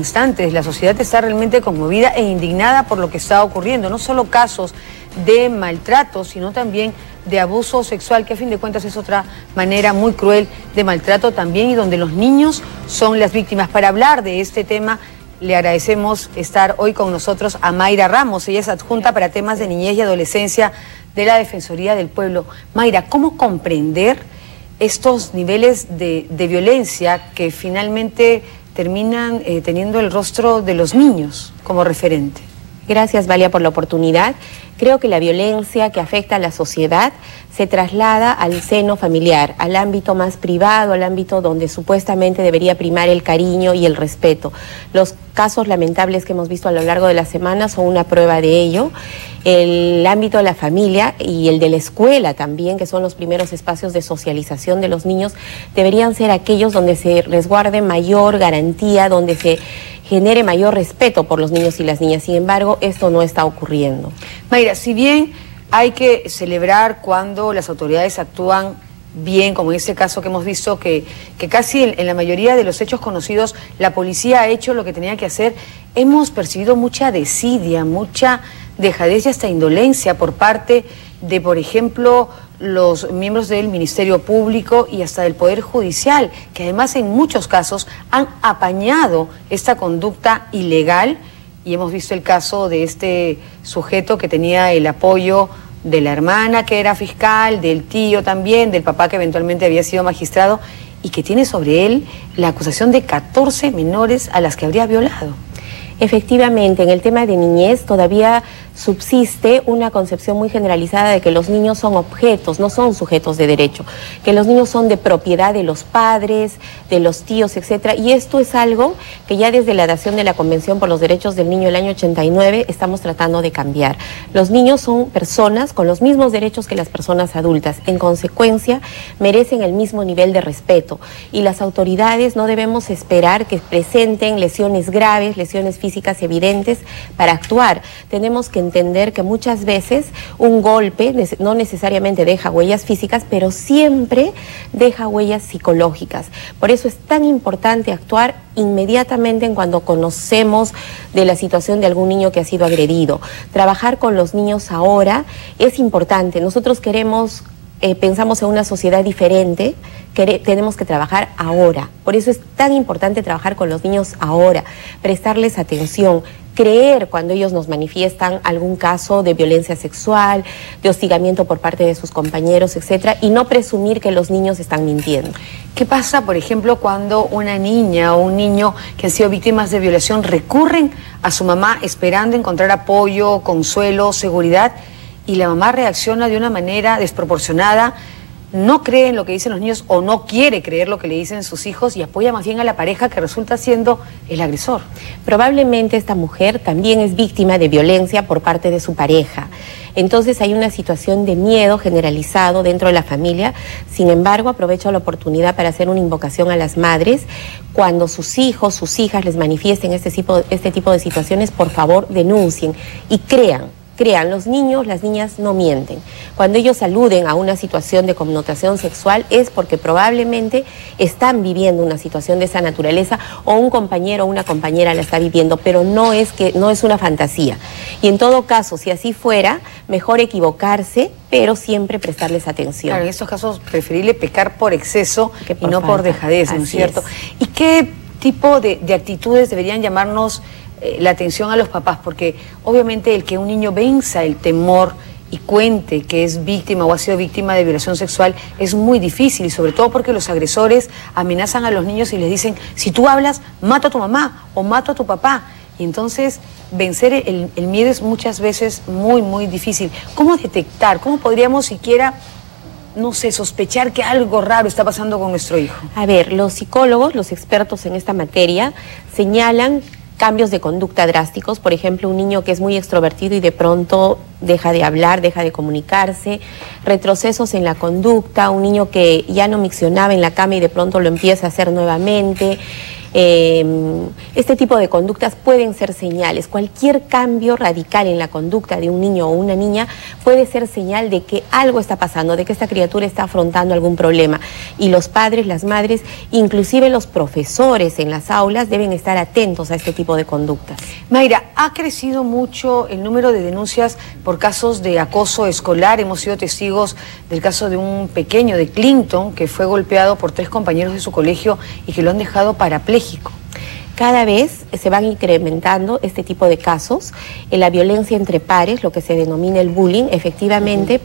Instantes, la sociedad está realmente conmovida e indignada por lo que está ocurriendo, no solo casos de maltrato, sino también de abuso sexual, que a fin de cuentas es otra manera muy cruel de maltrato también, y donde los niños son las víctimas. Para hablar de este tema, le agradecemos estar hoy con nosotros a Mayra Ramos. Ella es adjunta para temas de niñez y adolescencia de la Defensoría del Pueblo. Mayra, ¿cómo comprender estos niveles de violencia que finalmente terminan teniendo el rostro de los niños como referente? Gracias, Valia, por la oportunidad. Creo que la violencia que afecta a la sociedad se traslada al seno familiar, al ámbito más privado, al ámbito donde supuestamente debería primar el cariño y el respeto. Los casos lamentables que hemos visto a lo largo de la semana son una prueba de ello. El ámbito de la familia y el de la escuela también, que son los primeros espacios de socialización de los niños, deberían ser aquellos donde se resguarde mayor garantía, donde se genere mayor respeto por los niños y las niñas. Sin embargo, esto no está ocurriendo. Mayra, si bien hay que celebrar cuando las autoridades actúan bien, como en este caso que hemos visto que casi en la mayoría de los hechos conocidos la policía ha hecho lo que tenía que hacer, hemos percibido mucha desidia, mucha dejadez y hasta indolencia por parte de, por ejemplo, los miembros del Ministerio Público y hasta del Poder Judicial, que además en muchos casos han apañado esta conducta ilegal, y hemos visto el caso de este sujeto que tenía el apoyo de la hermana que era fiscal, del tío también, del papá que eventualmente había sido magistrado, y que tiene sobre él la acusación de 14 menores a las que habría violado. Efectivamente, en el tema de niñez todavía subsiste una concepción muy generalizada de que los niños son objetos, no son sujetos de derecho, que los niños son de propiedad de los padres, de los tíos, etcétera. Y esto es algo que ya desde la dación de la Convención por los Derechos del Niño el año 89 estamos tratando de cambiar. Los niños son personas con los mismos derechos que las personas adultas. En consecuencia, merecen el mismo nivel de respeto. Y las autoridades no debemos esperar que presenten lesiones graves, lesiones físicas evidentes para actuar. Tenemos que entender que muchas veces un golpe no necesariamente deja huellas físicas, pero siempre deja huellas psicológicas. Por eso es tan importante actuar inmediatamente en cuando conocemos de la situación de algún niño que ha sido agredido. Trabajar con los niños ahora es importante. Nosotros pensamos en una sociedad diferente, tenemos que trabajar ahora. Por eso es tan importante trabajar con los niños ahora, prestarles atención, creer cuando ellos nos manifiestan algún caso de violencia sexual, de hostigamiento por parte de sus compañeros, etcétera, y no presumir que los niños están mintiendo. ¿Qué pasa, por ejemplo, cuando una niña o un niño que han sido víctimas de violación recurren a su mamá esperando encontrar apoyo, consuelo, seguridad, y la mamá reacciona de una manera desproporcionada, no cree en lo que dicen los niños o no quiere creer lo que le dicen sus hijos y apoya más bien a la pareja que resulta siendo el agresor? Probablemente esta mujer también es víctima de violencia por parte de su pareja. Entonces hay una situación de miedo generalizado dentro de la familia. Sin embargo, aprovecho la oportunidad para hacer una invocación a las madres. Cuando sus hijos, sus hijas les manifiesten este tipo de situaciones, por favor denuncien y crean, los niños, las niñas no mienten. Cuando ellos aluden a una situación de connotación sexual es porque probablemente están viviendo una situación de esa naturaleza o un compañero o una compañera la está viviendo, pero no es una fantasía. Y en todo caso, si así fuera, mejor equivocarse, pero siempre prestarles atención. Claro, en estos casos preferible pecar por exceso y no por dejadez, ¿no es cierto? ¿Y qué tipo de actitudes deberían llamarnos la atención a los papás? Porque obviamente el que un niño venza el temor y cuente que es víctima o ha sido víctima de violación sexual es muy difícil, y sobre todo porque los agresores amenazan a los niños y les dicen: si tú hablas, mato a tu mamá o mato a tu papá. Y entonces vencer el miedo es muchas veces muy, muy difícil. ¿Cómo detectar? ¿Cómo podríamos siquiera, no sé, sospechar que algo raro está pasando con nuestro hijo? A ver, los psicólogos, los expertos en esta materia, señalan cambios de conducta drásticos. Por ejemplo, un niño que es muy extrovertido y de pronto deja de hablar, deja de comunicarse, retrocesos en la conducta, un niño que ya no miccionaba en la cama y de pronto lo empieza a hacer nuevamente, Este tipo de conductas pueden ser señales. Cualquier cambio radical en la conducta de un niño o una niña puede ser señal de que algo está pasando, de que esta criatura está afrontando algún problema. Y los padres, las madres, inclusive los profesores en las aulas deben estar atentos a este tipo de conductas. Mayra, ha crecido mucho el número de denuncias por casos de acoso escolar. Hemos sido testigos del caso de un pequeño de Clinton que fue golpeado por 3 compañeros de su colegio y que lo han dejado parapléjico. Cada vez se van incrementando este tipo de casos. La violencia entre pares, lo que se denomina el bullying, efectivamente,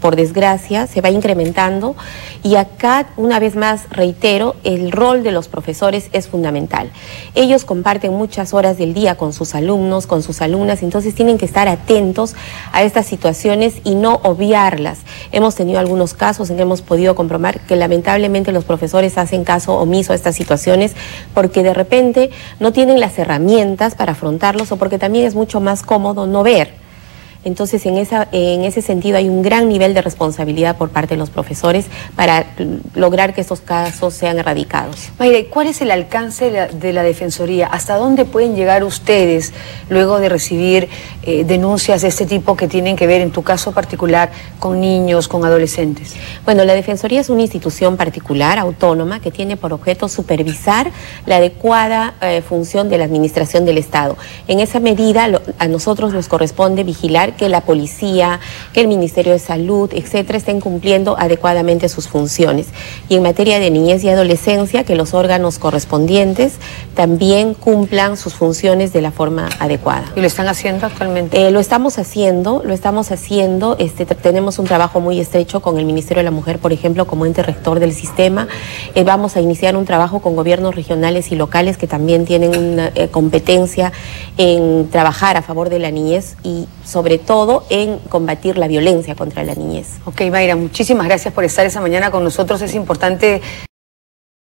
por desgracia, se va incrementando. Y acá, una vez más, reitero, el rol de los profesores es fundamental. Ellos comparten muchas horas del día con sus alumnos, con sus alumnas, entonces tienen que estar atentos a estas situaciones y no obviarlas. Hemos tenido algunos casos en que hemos podido comprobar que lamentablemente los profesores hacen caso omiso a estas situaciones porque de repente no tienen las herramientas para afrontarlos o porque también es mucho más cómodo no ver. Entonces, en ese sentido hay un gran nivel de responsabilidad por parte de los profesores para lograr que estos casos sean erradicados. Mayra, ¿cuál es el alcance de la Defensoría? ¿Hasta dónde pueden llegar ustedes luego de recibir denuncias de este tipo que tienen que ver, en tu caso particular, con niños, con adolescentes? Bueno, la Defensoría es una institución particular, autónoma, que tiene por objeto supervisar la adecuada función de la administración del Estado. En esa medida, a nosotros nos corresponde vigilar que la policía, que el Ministerio de Salud, etcétera, estén cumpliendo adecuadamente sus funciones. Y en materia de niñez y adolescencia, que los órganos correspondientes también cumplan sus funciones de la forma adecuada. ¿Y lo están haciendo actualmente? Lo estamos haciendo. Tenemos un trabajo muy estrecho con el Ministerio de la Mujer, por ejemplo, como ente rector del sistema. Vamos a iniciar un trabajo con gobiernos regionales y locales que también tienen una competencia en trabajar a favor de la niñez y sobre todo en combatir la violencia contra la niñez. Ok, Mayra, muchísimas gracias por estar esta mañana con nosotros. Es importante